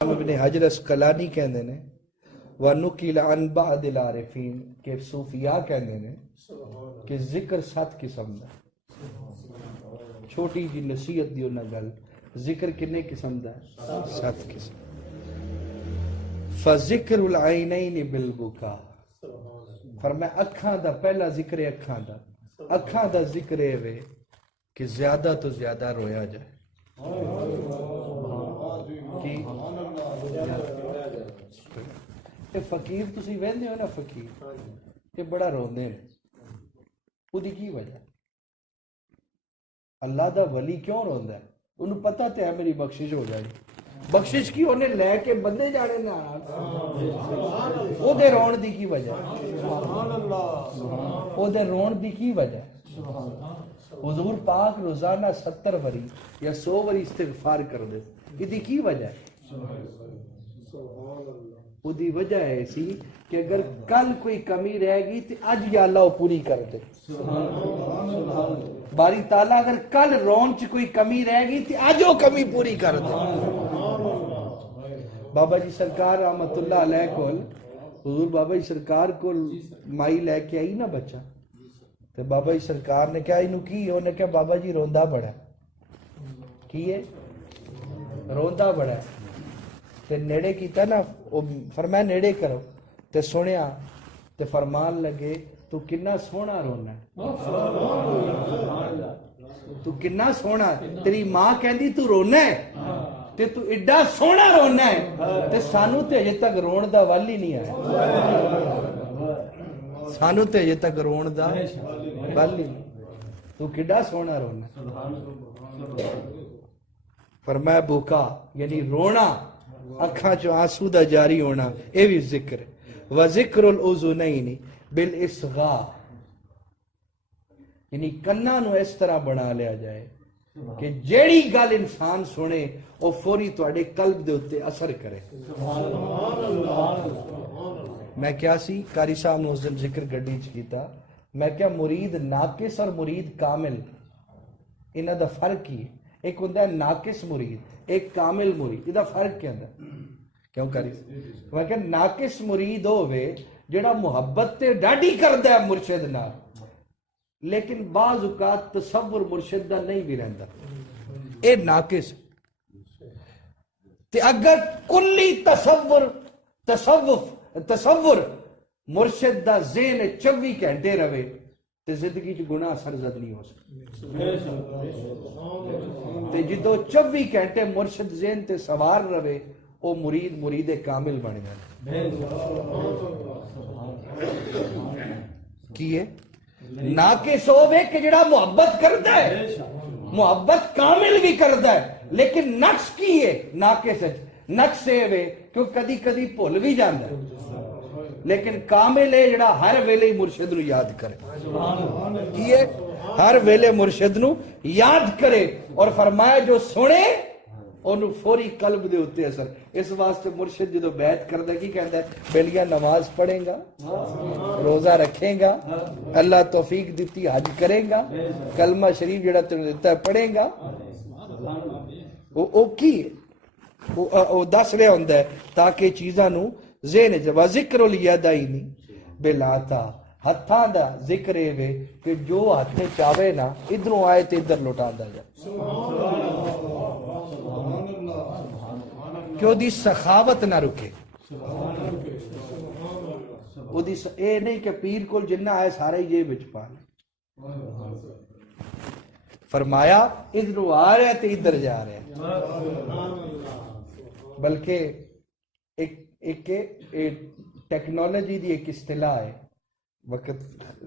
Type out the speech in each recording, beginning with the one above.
इब्न हजर अस्कलानी कहते ने वनुकिल अन बअदिल आरिफीन के सूफिया कहते ने कि जिक्र 7 किस्म दा। छोटी जी नसीहत दी उन्हां गल, जिक्र किन्ने किस्म दा? 7 किस्म। फजिक्रुल ऐनैन बिल बुका, फरमाया अखां दा पहला जिक्र है अखां दा। अखां दा जिक्र है वे कि ज्यादा तो ज्यादा रोया जाए। कि फकीर तुसी वेंदे हो ना, फकीर ये बड़ा रोंदे ने, उदी की वजह? अल्लाह दा वली क्यों रोंदा है? उन्हें पता तो है मेरी बख्शिश हो जाएगी। बख्शिश की उन्हें लैके बंदे जाने ना, ओदे रोण दी की वजह? ओदे रोण दी की वजह? हुजूर पाक रोजाना 70 वरी या 100 वरी इस्तिगफार कर दे, इदी की वजह? उदी वजह है सी कि अगर कल कोई कमी रहेगी तो अज या अल्लाह पूरी कर दे। बारी ताला अगर कल रोन च कोई कमी रहेगी तो अज वो कमी पूरी कर दे। बाबा जी सरकार रहमतुल्लाह अलैह कोल, हुजूर बाबा जी सरकार को माई लेके आई ना बच्चा, तो बाबा जी सरकार ने क्या इनू की? उन्हें क्या बाबा जी रोंदा बड़ा की है, रोंदा बड़ा है। ते नेड़े कीता ना, फरमाया नेड़े करो, ते सुनिया ते फरमान लगे तू किन्ना सोहना रोना है, तू किन्ना सोहना। तेरी मां कहती तू रोना है ते तू एडा सोहना रोना है, ते सानू ते अजे तक रोन दा वल ही नहीं आया। सानू ते अजे तक रोन दा वल ही नहीं। तू किड्डा सोहना रोना। फरमाया बुका यानी रोना, अखा चो आंसू दा जारी होना, यह भी जिक्र है। व जिक्रुल उज़ुनैनी बिल इस्गा, यानी कन्ना नु इस तरह बना लिया जाए कि जेड़ी गल इंसान सुने वो फौरी तुहाडे कल्ब दे उत्ते असर करे। मैं क्या सी कारी साहब ने उस दिन जिक्र गड्डी च कीता, मैं क्या मुरीद नाकिस और मुरीद कामिल इन्हां दा फर्क ही है। एक होंदा है नाकिस मुरीद, एक कामिल मुरीद, इहदा फर्क क्या है? क्यों करी? मैं क्या नाकिस मुरीद होवे जेड़ा मुहब्बत ते डाडी करदा है मुर्शिद नाल, लेकिन बाज़ औकात तसव्वुर मुर्शिद दा नहीं भी रहिंदा, ए नाकिस। ते अगर कुल्ली तसव्वुर मुर्शिद दा ज़हन 24 घंटे रवे ते जिंदगी च गुनाह सरजद नहीं हो सकता। ते जिदो 24 घंटे मुर्शिद ज़हन ते सवार रवे वो मुरीद मुरीदे कामिल बन जाए। की है नाकिस होवे कि जेड़ा मुहब्बत करदा है, मुहब्बत कामिल भी करदा है, लेकिन नक्स की है नाकिस नक्स वे क्यों कदी कदी भुल भी जाता है, लेकिन कामिल है जेड़ा हर वेले मुर्शिद नू याद करे। की है? हर वेले मुर्शिद नू याद करे। और फरमाया जो सुने ओनू फौरी कल्ब दे उत्ते असर। इस वास्ते मुर्शिद जो बैत करदा की कहंदा है, बेलिया नमाज पढ़ेगा, रोजा रखेगा, अल्लाह तौफीक दिती हज करेगा, कलमा शरीफ जेड़ा तेनू दिता है पढ़ेगा। ओ की ओ दस रहा हुंदा है ताकि चीज़ां नू ज़हन च व ज़िक्रुल यदैनी बिलाता, हत्थां दा जिक्र वे कि जो हथ चावे ना इधरों आए तो इधर लौटांदा जाए, कि ओदी सखावत ना रुके। ओदी ये नहीं कि पीर को जिन्ना आए सारे ही जेब विच पा ले। फरमाया इधरों आ रहा तो इधर जा रहा है। बल्कि एक टेक्नोलॉजी दी एक इस्तिलाह है, वक्त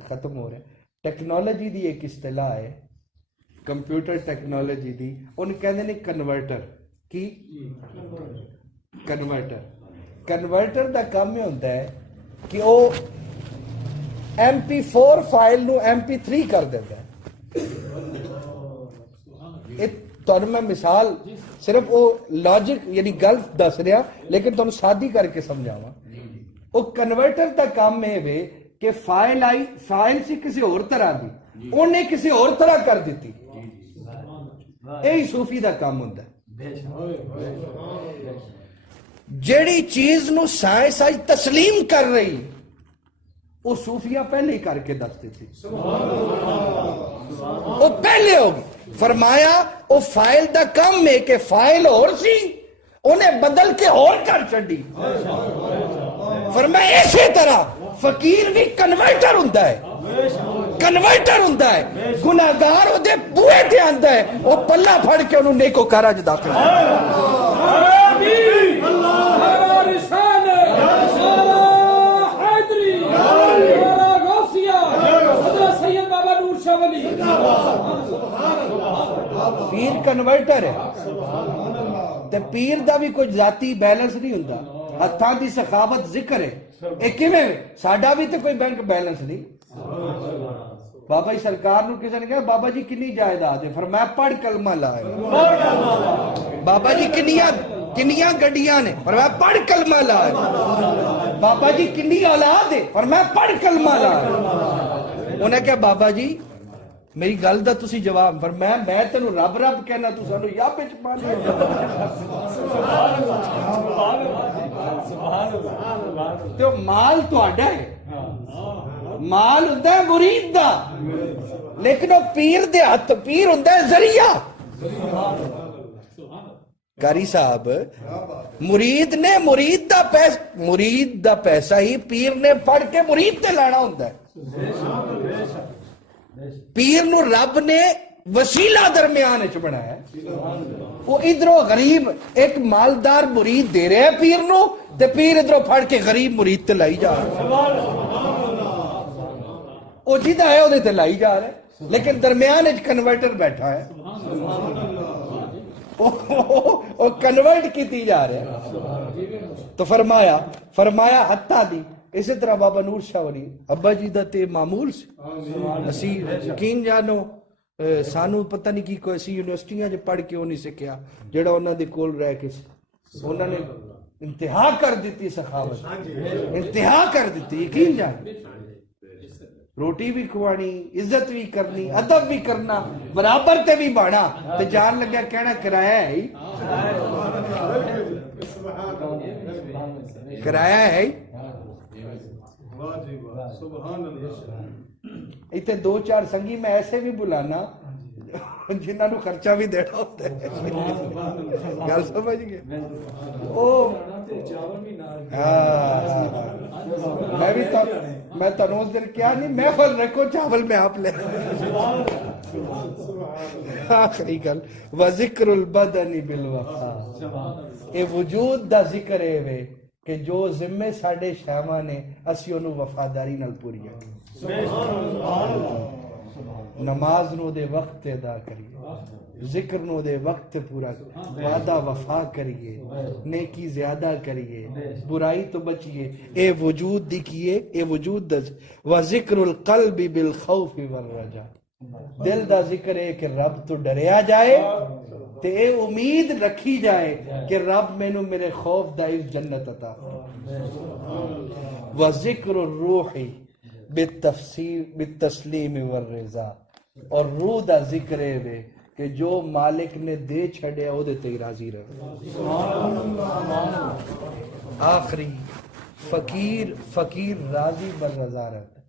खत्म हो रहा है। टेक्नोलॉजी दी एक इस्तिलाह है, कंप्यूटर टेक्नोलॉजी दी, उन कहते ने कन्वर्टर। की कन्वर्टर दा काम ये होता है कि वो MP4 फाइल नू MP3 कर देता है। तो मैं मिसाल सिर्फ वो लॉजिक यानी गल दस रहा, लेकिन तुम सादी करके समझावा। वो कन्वर्टर का काम है वे कि फाइल आई, फाइल सी किसी और तरह दी, उन्हें किसी और तरह कर दी। यही सूफी का काम होता है। ਜਿਹੜੀ ਚੀਜ਼ ਨੂੰ ਸਾਇੰਸ ਅੱਜ ਤਸਲੀਮ ਕਰ ਰਹੀ, ਉਹ ਸੂਫੀਆ ਪਹਿਲੇ ਹੀ ਕਰਕੇ ਦੱਸਦੇ ਸੀ। ਉਹ ਪਹਿਲੇ ਹੋ ਗਈ। फरमाया वो फाइल दा कम है कि फाइल और सी उन्हें बदल के और कर छड़ी। फरमाया इसी तरह फकीर भी कन्वर्टर हुंदा है, कन्वर्टर हुंदा है। गुनाहगार ओदे बूहे ते आंदा है, वो पल्ला फड़ के उन्हें नेकोकारा च दाखिल पीर कन्वर्टर है ते पीर दा भी कोई जाती बैलेंस नहीं हुंदा। हत्थां दी सखावत जिक्र है, ये किवें साडा भी तो कोई बैंक बैलेंस नहीं। बाबा जी सरकार नूं किसी ने कहा बाबा जी किन्नी जायदाद है, फरमाया पढ़ कलमा ला। बाबा जी किन्नियां गड्डियां ने, फरमाया पढ़ कलमा ला। बाबा जी किन्नी औलाद है, फरमाया पढ़ कलमा ला। उन्हें कहा बाबा जी मेरी गल दा तुसी जवाब, पर मैं तेनू रब रब कहना, तू सानू याबे च पा लिया। तो माल तुहाडा है, माल हुंदा है मुरीद दा, लेकिन वो पीर दे हथ, पीर हुंदा है जरिया। कारी साहब मुरीद ने मुरीद दा पैसा ही पीर ने फड़ के मुरीद ते लाना हुंदा है। पीर नू रब ने वसीला दरम्यान च बनाया। वो इधरों गरीब एक मालदार मुरीद दे रहा है पीर नू, ते पीर इधरों फड़ के गरीब मुरीद ते लाई जा रहा है। वो जिदा है उहदे ते लाई जा रहा है, लेकिन दरम्यान च कन्वर्टर बैठा है, वो कन्वर्ट की जा रहा है। तो फरमाया हत्ता दी। इसी तरह बाबा नूर शाह वली अब्बा जी दा ते मामूल सी, असी यकीन जानो सानू पता नहीं की कोई सी यूनिवर्सिटियां च पढ़ के वो नहीं सिखिया जेड़ा उन्हां दे कोल रह के उन्होंने इंतहा कर दी सखावत, इंतहा कर दी। यकीन जान रोटी भी खुआनी, इज्जत भी करनी, अदब भी करना, बराबर ते भी बाना, ते जान लग्या कहना किराया है ही, किराया है ही। इतने दो चार संगी मैं ऐसे भी बुलाना जिन्होंने खर्चा भी देना होता है। गल समझ गए? मैं तो उस दिन क्या नहीं, मैं फल रखो चावल में आप ले। आखिरी गल वज़िक्रुल बदनी बिल वफा, ये वजूद दा जिक्र है वे कि जो जिम्मे साडे शामा ने असी ओनू वफादारी नाल पूरी करिए। नमाज नू दे वक्त अदा करिए, जिक्र नू दे वक्त पूरा, वादा वफा करिए, नेकी ज्यादा करिए, बुराई तो बचिए। ए वजूद दिखिए, ए वजूद व जिक्रुल कल्बि बिल खौफि वर रजा, दिल दा जिक्र है कि रब तो डरिया जाए ते ए उम्मीद रखी जाए कि रब मैनू मेरे खौफ दा इस जन्नत अता व जिक्र रूही बितस्लीम वर रिजा, और रूह दा जिक्र है वे कि जो मालिक ने दे छड़िया ओदे ते राजी रहे। आखिरी फकीर राजी बर रजा रहता,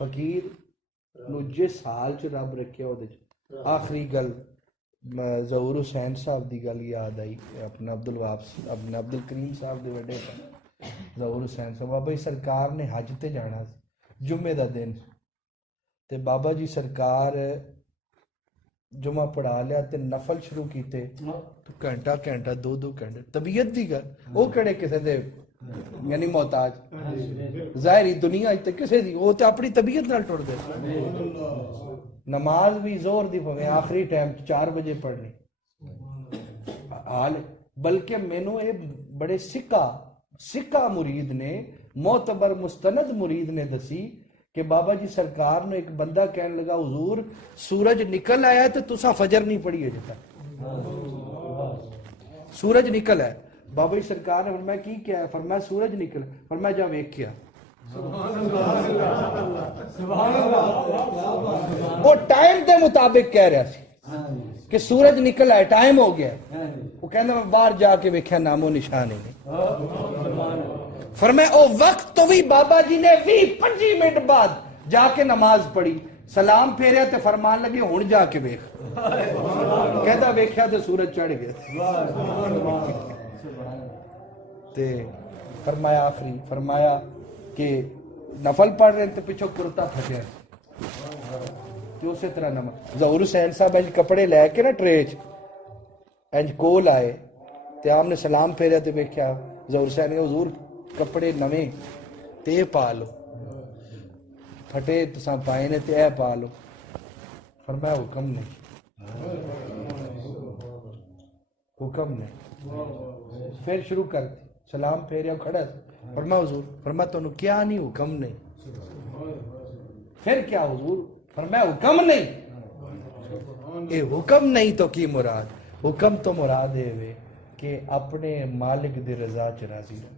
फकीर नु जिस हाल च रब रखे ओदे च। आखिरी गल ज़हूर हुसैन साहब दी गल याद आई, अपना अब्दुल करीम साहब दे वड्डे ज़हूर हुसैन साहब। बाबा जी सरकार ने हज ते जाना जुम्मे दा दिन, ते बाबा जी सरकार जुमा पढ़ा लिया ते नफल शुरू कीते, तो घंटा घंटा दो घंटे तबीयत दी गल, वो केड़े किसे दे यानी मोहताज जाहिरी दुनिया ते किसे दी, वो ते अपनी तबीयत नाल टुर दे। नमाज भी जोर दी पवे आखिरी टाइम 4 बजे पढ़नी हाल, बल्कि मैनू ये बड़े सिक्का मुरीद ने, मोतबर मुस्तनद मुरीद ने दसी कि बाबा जी सरकार ने एक बंदा कहने लगा हुजूर सूरज निकल आया तो तुसा फजर नहीं पढ़ी अजे तक, सूरज निकल है। बाबा जी सरकार ने फरमाया की क्या है? फरमाया सूरज निकल, फरमाया जा वेखिया। वो टाइम के मुताबिक कह रहा सी, कि सूरज निकल आए, टाइम हो गया। वो कहना मैं बाहर जाके वेख्या नामो निशान ही नहीं। फरमाया ओ वक्त तो भी बाबा जी ने 20-25 मिनट बाद जाके नमाज पढ़ी, सलाम फेरिया ते फरमान लगे हुण जाके वेख। कहता वेख्या तो सूरज चढ़ गया। ते फरमाया आखिरी फरमाया कि नफल पढ़ रहे थे, पिछो कुर्ता फटिया ते उस तरह नमाज। ज़हूर हुसैन साहब इंज कपड़े लैके ना ट्रे च इंज कोल आए ते आपने सलाम फेरिया ते वेख्या ज़हूर हुसैन ने हुजूर कपड़े नवे ते पा लो, फटे तुसा पाए ने ते ए पा लो। फरमाया हुक्म नहीं, हुक्म नहीं। फिर शुरू कर सलाम फेरिया खड़ा फरमाया हुजूर, फरमाया तन्नू क्या नहीं हुक्म नहीं। फिर क्या हुजूर, फरमाया हुक्म नहीं। ए हुक्म नहीं तो की मुराद, हुक्म तो मुराद है वे कि अपने मालिक दी रजा च राजी रहो।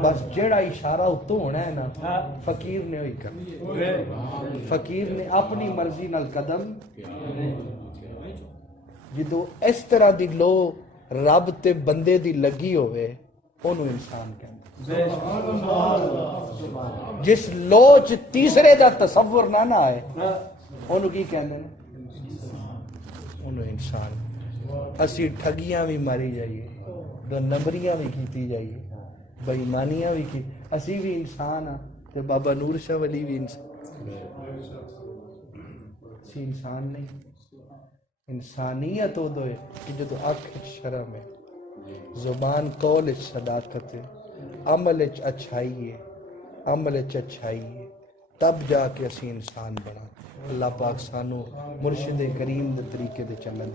बस जेड़ा इशारा उत्तों होना है ना, फकीर ने वही करना। फकीर ने अपनी मर्जी नाल कदम जो इस तरह दी लो रब ते बंदे दी लगी होवे ओनू इंसान कहंदे। जिस लो च तीसरे दा तसव्वुर ना ना आए ओनू की कहंदे ने, ओनू इंसान। असी ठगियां भी मारी जाइए, दो नंबरियां भी कीती जाइए, बेईमानियां भी की, असी भी इंसान हाँ ते बाबा नूर शाह वली भी इंसान नहीं। इंसानियत उदो है कि जो अख शर्म है, जुबान कौल सदाकत है, अमल अच्छाई है, अमल अच्छाई है, तब जाके असी इंसान बना। अल्लाह पाक सानू मुर्शिद करीम दे तरीके दे चलन